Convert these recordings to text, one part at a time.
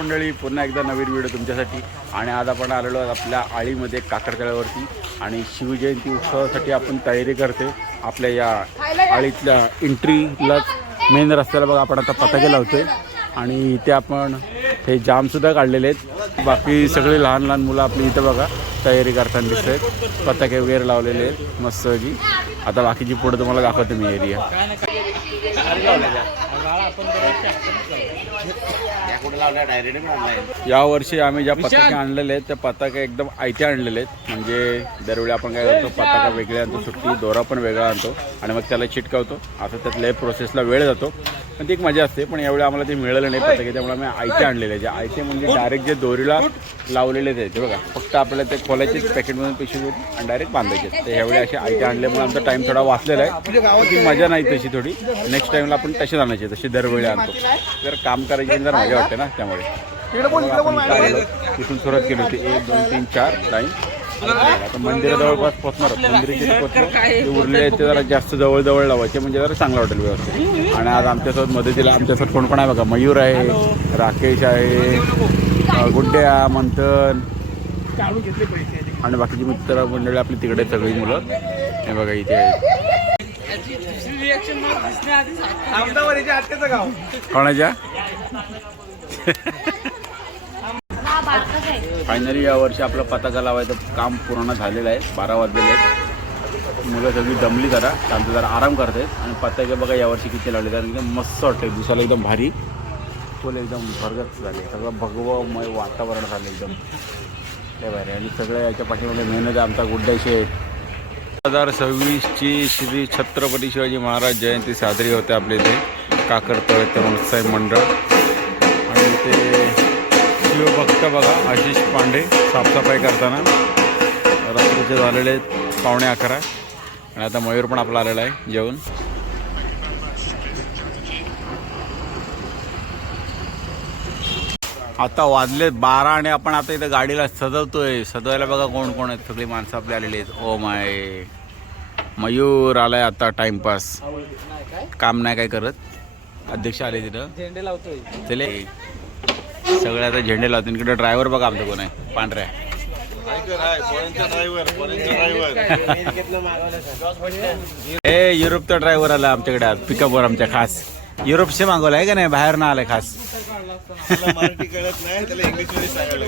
मंडळी, पुन्हा एकदा नवीन व्हिडिओ तुमच्यासाठी. आणि आज आपण आलेलो आहोत आपल्या आळीमध्ये काकडतळ्यावरती आणि शिवजयंती उत्सवासाठी आपण तयारी करते. आपल्या या आळीतल्या एंट्रीला मेन रस्त्याला बघा आपण आता पताके लावतोय आणि इथे आपण हे जामसुद्धा काढलेले आहेत. बाकी सगळे लहान लहान मुलं आपली इथं बघा तयारी करताना दिसत आहेत. पताके वगैरे लावलेले आहेत मस्तपैकी. आता बाकीची पुढे तुम्हाला दाखवते मी एरिया. या वर्षी आम्ही ज्या पताके आणलेले आहेत त्या पताके एकदम आयते आणलेले आहेत. म्हणजे दरवेळी आपण काय करतो, पताका वेगळे आणतो, सुट्टी दोरा पण वेगळा आणतो आणि मग त्याला चिटकावतो. असं त्यातल्या प्रोसेसला वेळ जातो पण ती एक मजा असते. पण यावेळी आम्हाला ते मिळालं नाही पताके, त्यामुळे आम्ही आयते आणलेले आहे. जे आयते म्हणजे डायरेक्ट जे दोरीला लावलेले आहेत ते बघा, फक्त आपल्याला ते खोलायचेच पॅकेटमधून पिशवी आणि डायरेक्ट बांधायचे. तर ह्यावेळी असे आयते आणल्यामुळे आमचा टाईम थोडा वाचलेला आहे. ती मजा नाही तशी थोडी. नेक्स्ट टाईमला आपण तसेच आणायचे तशी दरवेळी आणतो. जर काम करायची जर मजा वाटते ना, त्यामुळे तिथून सुरुवात केली होती. 1 2 3 4 लाईन. आता मंदिराजवळपास पोचणार. मंदिराचे पोचलं उरले ते जरा जास्त जवळ लावायचे म्हणजे जरा चांगलं वाटेल व्यवस्थित. आणि आज आमच्यासोबत मदतीला आमच्यासोबत कोण कोण आहे बघा. मयूर आहे, राकेश आहे, गुड्ड्या, मंथन आणि बाकीची मित्र मंडळी आपली तिकडे सगळी मुलं हे बघा इथे आहेत. कोणाच्या फायनली यावर्षी आपलं पताका लावायचं काम पूर्ण झालेलं आहे. 12 वाजलेले आहेत. मुलं सगळी दमली जरा, शांत जरा आराम करत आहेत. आणि पताके बघा यावर्षी किती लावले तर एकदम मस्त वाटते. दिसायला एकदम भारी, फुल एकदम भरगत झाले. सगळं भगवमय वातावरण झालं एकदम ते भारी. आणि सगळ्या याच्या पाठीमध्ये मेहनत आहे आमचा गुड्डाशी आहे. 2026ची श्री छत्रपती शिवाजी महाराज जयंती साजरी होते आपल्या इथे काकडतळे तरुण उत्साही मंडळ. आणि ते शिवभक्त बघा आशिष पांडे साफसफाई करताना. रात्रीचे झालेले 11:15 आणि आता मयूर पण आपला आलेला आहे जेवण. आता वाजले 12 आणि आपण आता इथं गाडीला सजवतोय. सजवायला बघा कोण कोण आहेत. सगळी माणसं आपली आलेली आहेत. ओ माय, मयूर आलाय आता टाइमपास, काम नाही काय करत. अध्यक्ष आले तिथं झेंडे लावतोय. चले सगळे आता झेंडे लावतो. इकडे ड्रायव्हर बघा आमचा कोण आहे, पांढऱ्या ए युरोपचा ड्रायव्हर आला आमच्याकडे आज पिकअपवर. आमच्या खास युरोपचे मागवला आहे का नाही, बाहेर ना आलाय खास. मराठी कळत नाही त्याला इंग्लिश मध्ये सांगायला.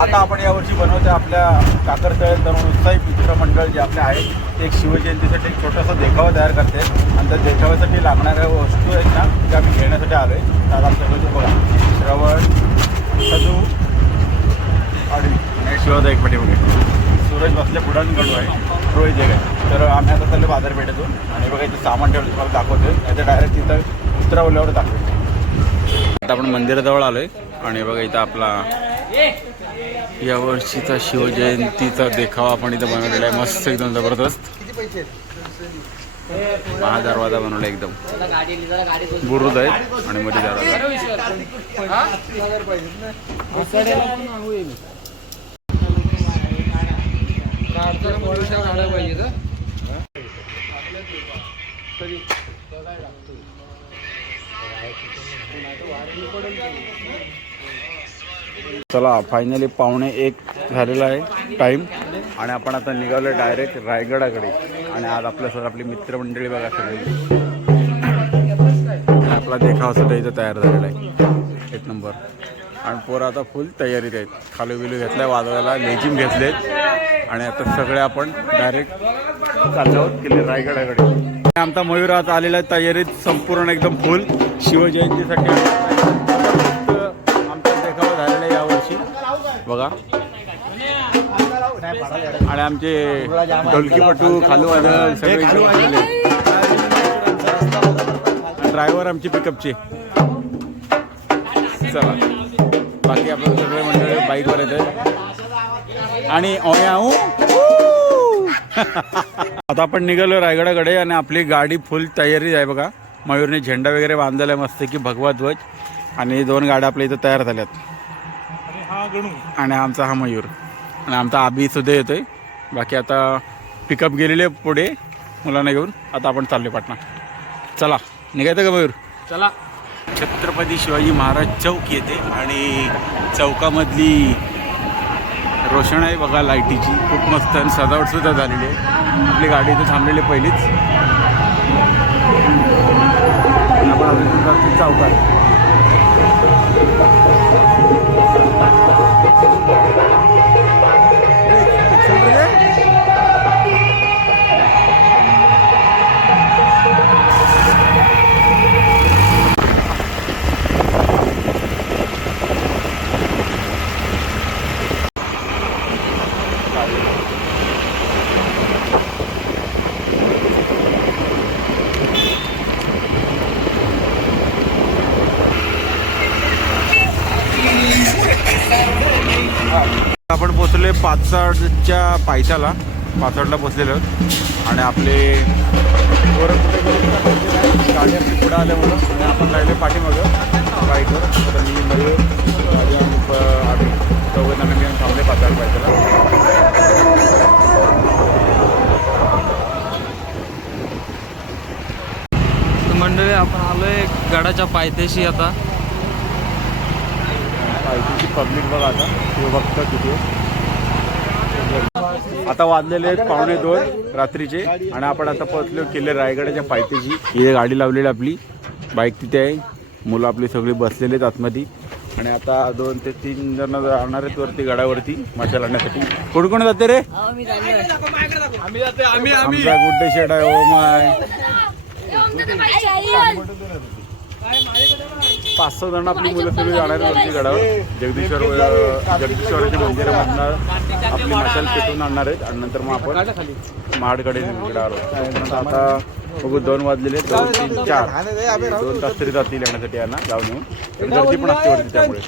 आता आपण यावर्षी बनवतोय आपल्या काकडतळे तरुण उत्साही मित्रमंडळ जे आपले आहेत, एक शिवजयंतीसाठी एक छोटासा देखावा तयार करते. आणि त्या देखाव्यासाठी लागणाऱ्या वस्तू आहेत ना त्या आम्ही घेण्यासाठी आलो आहे. तर आमच्याकडे बघा श्रवण, सजू आणि शिवादा एक पाठीमागे सूरज बसल्या पुढं गडू आहे, रोहित एक आहे. तर आम्ही आता चाललो बाजारपेठेतून आणि बघा इथं सामान ठेवलं तुम्हाला दाखवतोय. नाही तर डायरेक्ट तिथं उतरवल्यावर दाखवतो. आता आपण मंदिराजवळ आलो आहे आणि बघा इथं आपला यावर्षीचा शिवजयंतीचा देखावा आपण इथं बनवलेला आहे. मस्त एकदम जबरदस्त महादरवाजा बनवला एकदम. बुरुज आहेत आणि मध्ये दरवाजा. चला फायनली 12:45 झालेला आहे टाईम आणि आपण आता निघालो डायरेक्ट रायगडाकडे. आणि आज आपल्यासोबत आपली मित्रमंडळी बघा सगळी. आपला देखावा सुद्धा इथं तयार झालेला आहे 1 नंबर. आणि पोरं आता फुल तयारीत आहेत. खालू बिलू घेतलाय वाजवायला, लेझिम घेतलेत आणि आता सगळे आपण डायरेक्ट चाललो आहोत गेले रायगडाकडे. आमचा मयूर आज आलेला आहे तयारीत संपूर्ण एकदम फुल शिवजयंतीसाठी. आमचा देखावा झालेला आहे यावर्षी बघा. आणि आमचे ढोलकीपटू खालू वादळ सगळे ड्रायव्हर आमची पिकअपचे. चला बाकी आपलं सगळे मंडळी बाईकवर येत आणि ओयाऊ. आता आपण निघालो रायगडाकडे आणि आपली गाडी फुल तयारी आहे बघा. मयूरने झेंडा वगैरे बांधलेला आहे मस्त की भगवा ध्वज. आणि 2 गाड्या आपल्या इथं तयार झाल्यात. आणि आमचा हा मयूर आणि आमचा आबी सुद्धा येतोय. बाकी आता पिकअप गेलेले पुढे मुलांना घेऊन. आता आपण चाललो पाटणा. चला. निघायचं का मयूर? चला. छत्रपती शिवाजी महाराज चौक येते आणि चौकामधली रोषणाई बघा लाईटीची खूप मस्त आणि सजावट सुद्धा झालेली आहे. आपली गाडी इथे थांबलेली पहिलीच. आपण अजून चौकात आपण पोचलोय पाचडच्या पायथ्याला. पाचडला पोचलेलो आहोत आणि आपले गाडी आपली पुढं आल्यामुळं आणि आपण राहिले पाठीमागं बाईकवर. तर मी मयूर आम्ही चौघांना मी थांबले पाचड पायथ्याला. मंडळी आपण आलोय गडाच्या पायथ्याशी. आता पायथ्याची पब्लिक बघा आता किंवा बघता किती. आता वाजलेले आहेत 1:45 रात्रीचे आणि आपण आता पोहोचलो किल्ले रायगडाच्या पायथ्याशी. इथे गाडी लावलेली आपली, बाईक तिथे आहे, मुलं आपली सगळी बसलेली आहेत आतमध्ये आणि आता 2 ते 3 जण जाणार आहेत वरती गडावरती मजा आणण्यासाठी. कोण कोण जाते रे? आमचा गुड्डे शेड आहे. ओ माय 5-6 जण आपली मुलं सगळी जाणार वरती गडावर. जगदीश्वराच्या मंदिरामधनं आपली मशाल पेटून आणणार आहेत आणि नंतर मग आपण महाडकडे गडावर. आता बघू 2 वाजलेले 2, 3, 4 2 तास तरी जातील येण्यासाठी यांना जाऊन येऊन. गर्दी पण असते वरती त्यामुळे.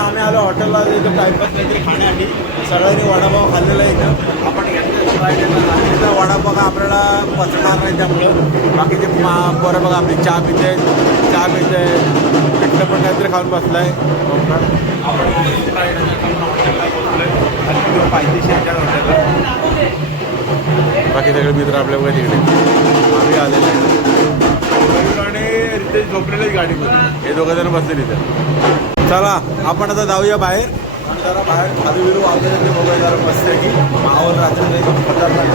आम्ही आलो हॉटेलला इथं टाईमपास काहीतरी खाण्यासाठी. सगळ्यांनी वडापाव खाल्लेला आहे इथं. आपण घेतलं वडापाव आपल्याला पचणार नाही त्यामुळं. बाकीचे पोरं बघा आपली चहा पिते पिठलं पण काहीतरी खाऊन बसलाय. आपण पायथ्याशी हॉटेलला. बाकी सगळे मित्र आपल्या बघा तिकडे आम्ही आलेले आणि रितेश झोपलेलेच गाडीमध्ये. हे 2 जण बसले तिथे. चला आपण आता जाऊया बाहेर आणि जरा बाहेर खाली विरू वाजले बघूया जरा मस्त आहे की माहोल रात्री खतरनाक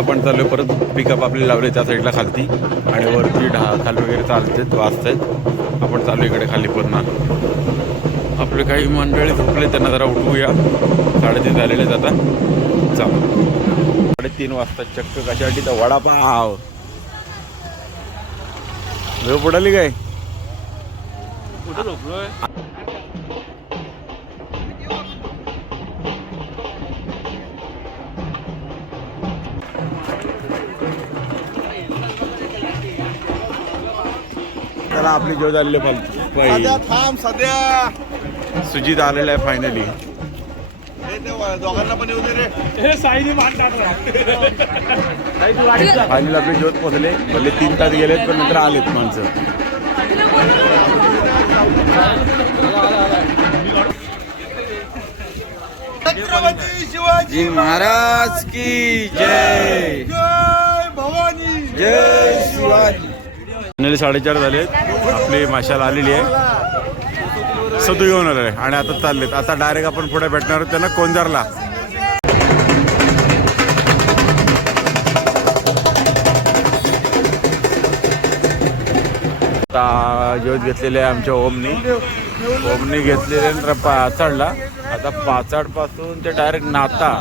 आपण चालू परत पिकअप आपले लावले त्या साईडला खालती आणि वरती खाली वगैरे चालतात वाजतायत. आपण चालू इकडे खाली पूर्ण आपले काही मंडळी झोपले, त्यांना जरा उठवूया. 3:30 झालेले आहेत आता. चला 3:30 वाजता चक्क कशासाठी तर वडापाव झोप उडाली काय? कुठं झोपलोय? त्याला आपली जो झालेली सध्या थांब सध्या सुजित आलेला आहे फायनली. दोघांना पण येऊ दे रे. फायनल आपली ज्योत पोचले. भले 3 तास गेलेत पण नंतर आलेत माणसं. छत्रपती शिवाजी जी महाराज की जय. जय भवानी. जय शिवाजी. फायनली 4:30 झालेत. आपली मशाल आलेली आहे. सदू घेऊन आलेलं आहे आणि आता चाललेत. आता डायरेक्ट आपण पुढे भेटणार आहोत त्यांना कोंजारला. आता ज्योत घेतलेले आहे आमच्या ओमनी घेतलेले पाचाडला. आता पाचाड पासून ते डायरेक्ट नाता.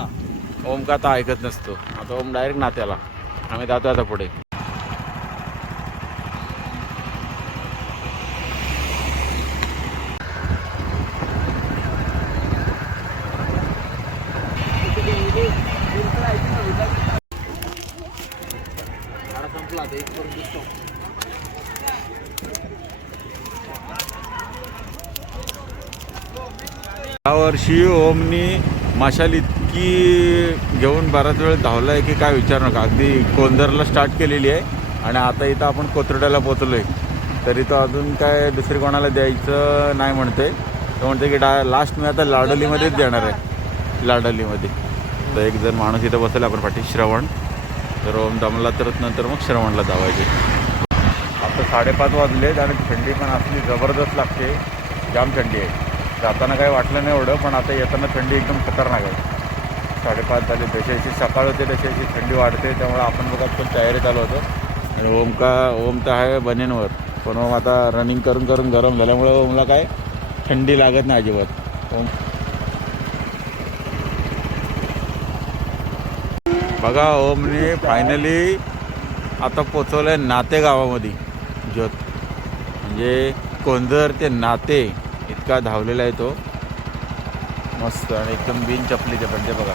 ओम का आता ऐकत नसतो. आता ओम डायरेक्ट नात्याला. आम्ही जातो आता पुढे. यावर्षी ओमनी माशाल इतकी घेऊन बराच वेळ धावला आहे की काय विचार नका. अगदी कोंदरला स्टार्ट केलेली आहे आणि आता इथं आपण कोथरड्याला पोचलो आहे. तरी तो अजून काय दुसरी कोणाला द्यायचं नाही म्हणते. तो म्हणते की लास्ट मी आता लाडोलीमध्येच देणार आहे. लाडोलीमध्ये तर एक जण माणूस इथं बसला आपण पाठी श्रवण. तर ओम दमला तर नंतर मग श्रवणला धावायचे. आता 5:30 वाजलेत आणि थंडी पण असली जबरदस्त लागते. जाम थंडी आहे. जाताना काही वाटलं नाही एवढं पण आता येताना थंडी एकदम खतरनाक आहे. 5:30 झाले. जशी सकाळ होते तशी थंडी वाढते. त्यामुळे आपण बघा पण तयारीत आलो होतो. आणि ओम तर आहे बनेनवर. पण ओम आता रनिंग करून करून गरम झाल्यामुळे ओमला काय थंडी लागत नाही अजिबात. ओम बघा ओमने फायनली आता पोचवलं आहे नाते गावामध्ये ज्योत. म्हणजे कोंदर ते नाते इतका धावलेला आहे तो. मस्त आणि एकदम बिन चपलीचे पण ते बघा.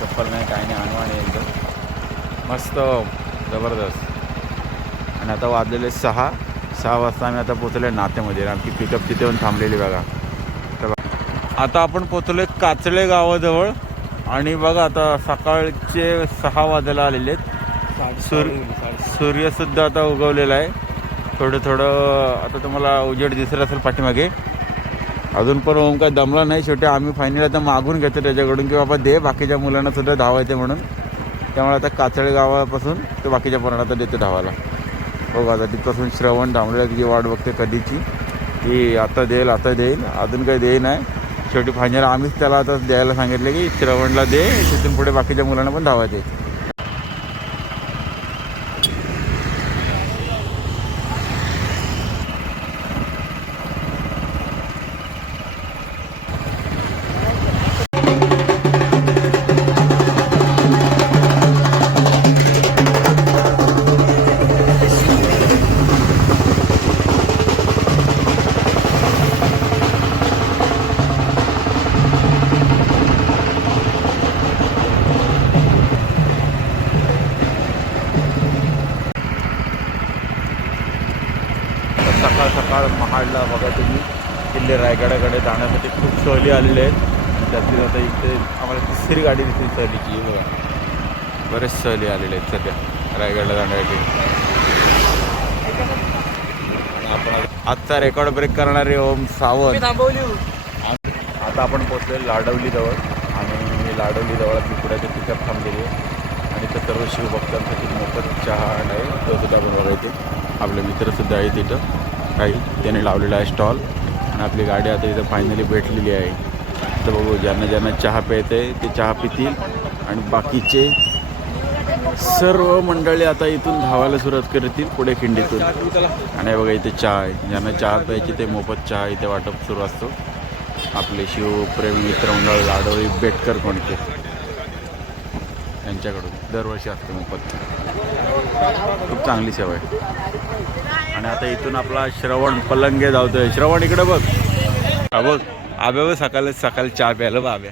चप्पल नाही काय नाही आणवाणी एकदम मस्त जबरदस्त. आणि आता वाजलेले 6 वाजता आम्ही आता पोचले नात्यामध्ये. आमची पिकअप तिथे येऊन थांबलेली बघा. तर आता आपण पोचलो काचळे गावाजवळ. आणि बघा आता सकाळचे 6 वाजायला आलेले आहेत. सूर्यसुद्धा आता उगवलेला आहे. थोडं आता तुम्हाला उजेड दिसत असेल पाठीमागे. अजून पण ओम काय दमला नाही. शेवटी आम्ही फायनली आता मागून घेतो त्याच्याकडून की बाबा दे बाकीच्या मुलांना सुद्धा धावायचे म्हणून. त्यामुळे आता काचळे गावापासून ते बाकीच्या पोरांना आता देतो धावायला. बघा आता तिथपासून श्रवण थांबलेला तिची वाट बघते कधीची की आता देईल. अजून काही देई नाही. शेवटी फायनल आम्हीच त्याला आता द्यायला सांगितले की श्रवणला दे. तिथून पुढे बाकीच्या मुलांना पण धावायचे. सकाळ महाडला बघा तुम्ही किल्ले रायगडाकडे जाण्यासाठी खूप सहली आलेले आहेत. आणि त्यातली आता इथे आम्हाला तिसरी गाडी दिसली सहलीची. बघा बरेच सहली आलेले आहेत सध्या रायगडला जाण्यासाठी. आपण आजचा रेकॉर्ड ब्रेक करणारे ओम सावंत. आता आपण पोचले लाडवलीजवळ. आणि लाडवलीजवळ आपली पुढ्याची पिकअप थांबलेली आहे. आणि तर सर्व शिवभक्तांसाठी मोफत चहा आहे तो सुद्धा आपण बघायचे. आपले मित्रसुद्धा आहेत तिथं काही. त्याने लावलेला आहे स्टॉल. आणि आपली गाडी आता इथं फायनली भेटलेली आहे. तर बघू ज्यांना चहा प्यायते ते चहा पितील. आणि बाकीचे सर्व मंडळी आता इथून धावायला सुरुवात करतील पुढे खिंडीतून. आणि बघा इथे चहा आहे. ज्यांना चहा प्यायची ते मोफत चहा इथे वाटप सुरू असतो. आपले शिवप्रेमी मित्रमंडळ लाडोळी बेटकर कोणते यांच्याकडून दरवर्षी असते मोफत. खूप चांगली सेवा आहे. आणि आता इथून आपला श्रवण पलंगे धावतोय. श्रवण इकडे बघ. हा बघ आब्या बघ सकाळी चहा प्यायला बघ आब्या.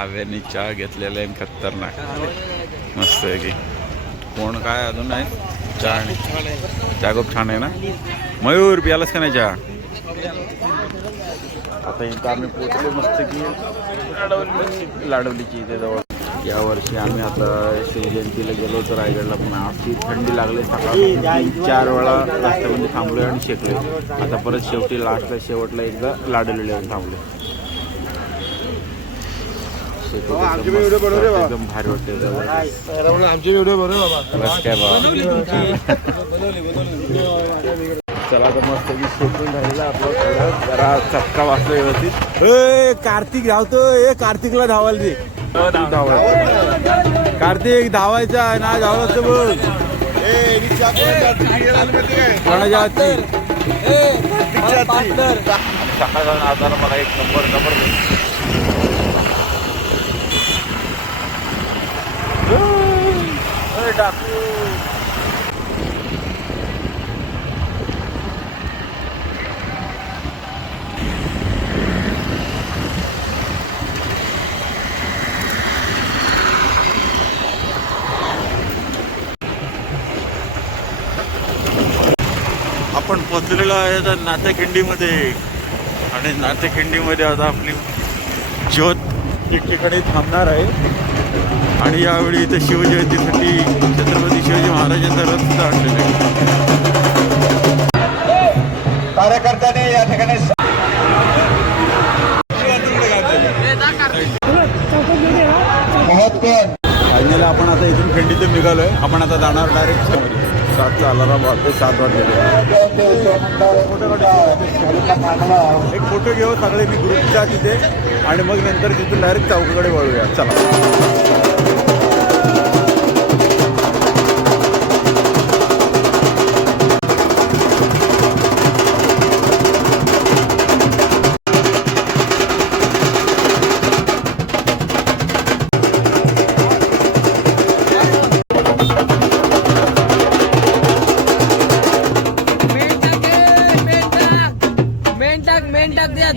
आव्याने चहा घेतलेला आहे खतरनाक मस्त आहे की. कोण काय अजून नाही. चहा खूप छान आहे ना. मयूर प्यालाच का नाही चहा. आता इथं आम्ही पोचलो मस्त की लाडवलीची इथे जवळ. यावर्षी आम्ही आता शिवजयंतीला गेलो होतो रायगडला, पण अशी थंडी लागली सकाळी 4 वेळा रस्त्यामध्ये थांबलोय आणि शेकले. आता परत शेवटला एकदा लाडवलीला थांबले. एकदम भारी वाटते आमचे व्हिडिओ बरोबर बाबा. बस काय बाबा. चला तर मस्त की शेकून राहिला आपला जरा चटका वाजतो व्यवस्थित. कार्तिक धावतो. कार्तिकला धावायला दे. कार्तिक धावायचा ना धावला असतं बघ. कोणाच्या हातची सकाळ जाऊन आता मला एक नंबर टाकू. आपण पोचलेलो आहे आता नाथेखिंडीमध्ये. आणि नाथेखिंडीमध्ये आता आपली ज्योत एक ठिकाणी थांबणार आहे. आणि यावेळी इथे शिवजयंतीसाठी छत्रपती शिवाजी महाराजांचा रथ सुद्धा आणलेला आहे. कार्यकर्त्याने या ठिकाणी फायनली आपण आता इथून खिंडीतून निघालोय. आपण आता जाणार डायरेक्ट 7चा अलाराम वाजते. 7 वाजले. एक फोटो घेऊ सगळे मी ग्रुपच्या तिथे आणि मग नंतर तिथून डायरेक्ट चौकाकडे वळूया. चला. मेन टाक द्या.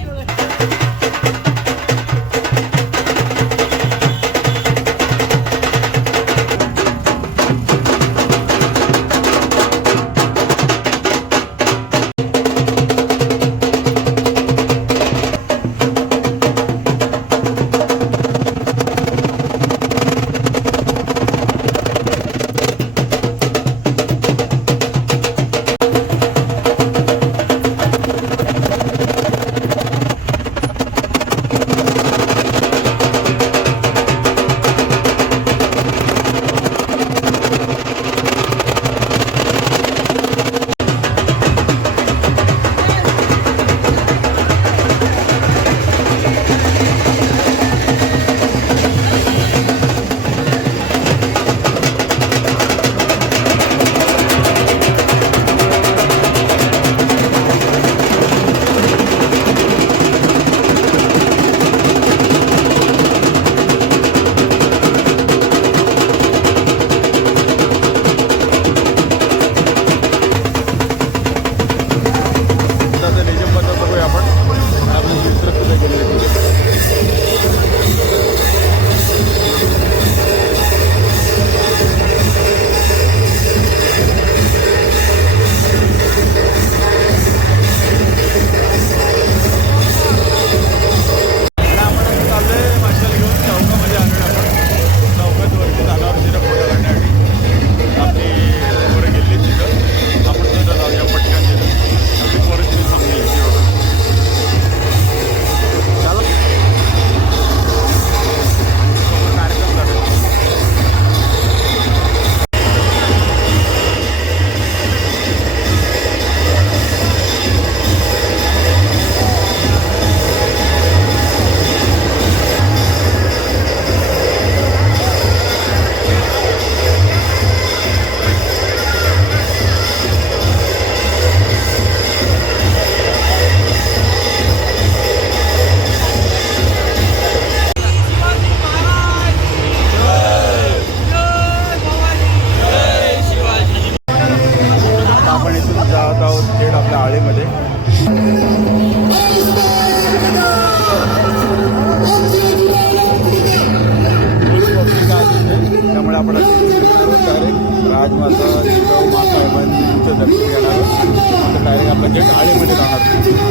त्यामुळे आपण डायरेक्ट राजमाता जिजाऊ मासाहेबांचं दर्शन घेणार आहोत. डायरेक्ट आपलं थेट आळीमध्ये जाणार.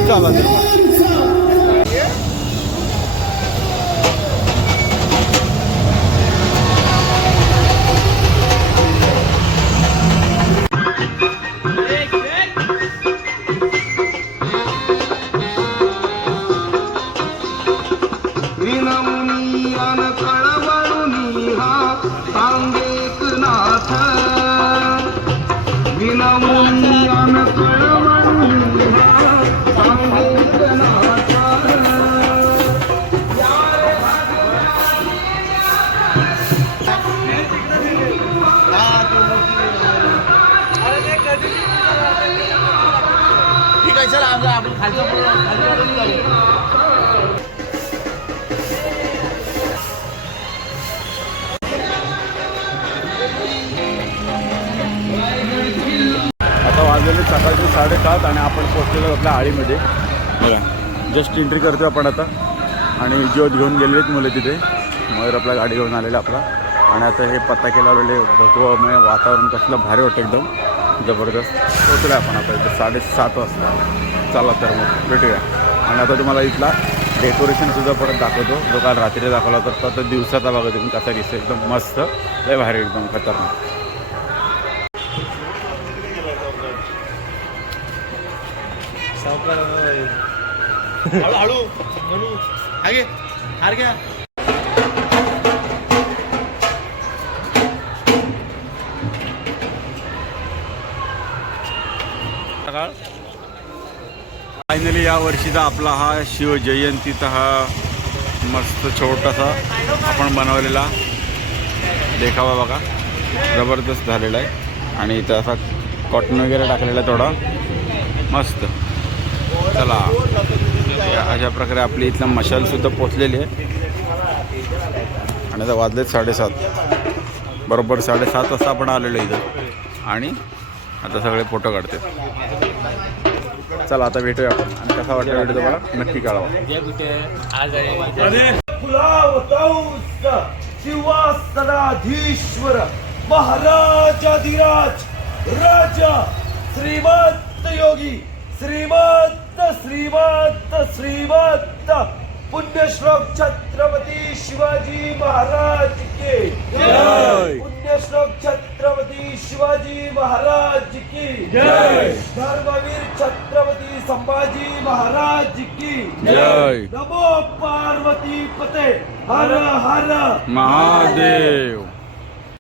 चला तर मग. ठीक आहे, चला आपण खालचं आता वाजलेले सकाळचे 7:30 आणि आपण पोहोचलेलो आपल्या आळीमध्ये. बघा जस्ट एंट्री करतो आपण आता. आणि ज्योत घेऊन गेलेत मुलं तिथे. मयूर आपला गाडी घेऊन आलेला आपला. आणि आता हे पताके लावलेले भगवमय वातावरण कसलं भारी वाटतं एकदम जबरदस्त. पोचलो आपण आता इथे 7:30 वाजता. चला तर मग भेटूया. आणि आता तुम्हाला इथला डेकोरेशनसुद्धा परत दाखवतो. जो काल रात्री दाखवला तर आता दिवसाचा बघा तुम्ही कसा दिसतो. एकदम मस्त लय भारी एकदम खतरनाक. हळू आगे हार घ्या. फायनली या वर्षीचा आपला हा शिवजयंतीचा हा मस्त छोटासा आपण बनवलेला देखावा बघा जबरदस्त झालेला आहे. आणि इथं असा कॉटन वगैरे टाकलेला आहे थोडा मस्त. चला अशा प्रकारे आपली इथलं मशालसुद्धा पोचलेली आहे. आणि आता वाजलेत 7:30 बरोबर. 7:30 वाजता आपण आलेलो इथं. आणि आता सगळे फोटो काढते. चला आता भेटूया आपण. आणि कसा वाटला व्हिडिओ तुम्हाला नक्की कळवा. शिवासनाधीश्वर महाराजाधिराज राजा श्रीमंत योगी श्रीमंत श्रीमंत श्रीमंत पुण्यश्लोक छत्रपती शिवाजी महाराज के जय. पुण्यश्लोक छत्रपती शिवाजी महाराज की जय. धर्मवीर छत्रपती संभाजी महाराज की जय. नमो पार्वती पते हर हर महादेव.